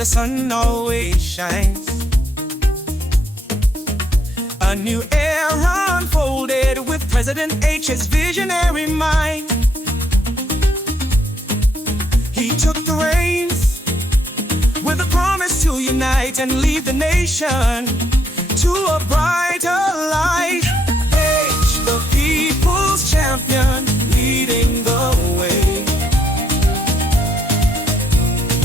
the sun always shines. A new era unfolded with President H's visionary mind. He took the reins with a promise to unite and lead the nation to a brighter light. H, the people's champion, leading the way.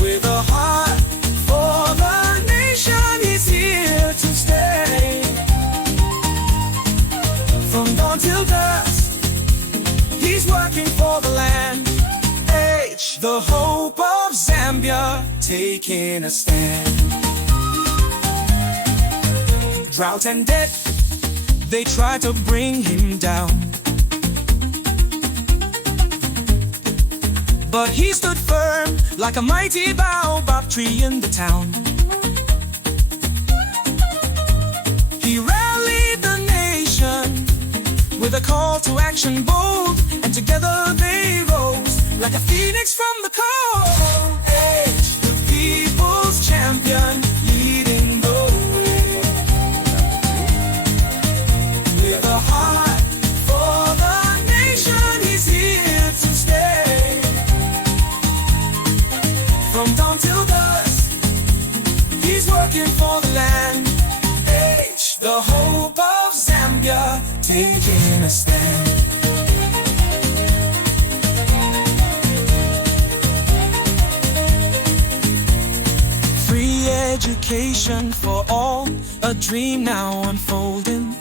With a heart for the nation, he's here to stay. From dawn till dusk, he's working for the land. H, the hope of Zambia, taking a stand. Drought and debt, they try to bring him down, but he stood firm like a mighty baobab tree in the town. He rallied the nation with a call to action bold, and together they rose like a phoenix from the cold. H, the people's champion, leading the way. With a heart for the nation, he's here to stay. From dawn till dusk, he's working for the land. H, the hope of Zambia, taking a stand. Free education for all, a dream now unfolding.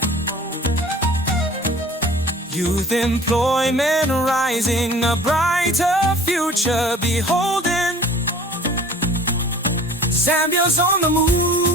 Youth employment rising, a brighter future beholding. Zambia's on the move,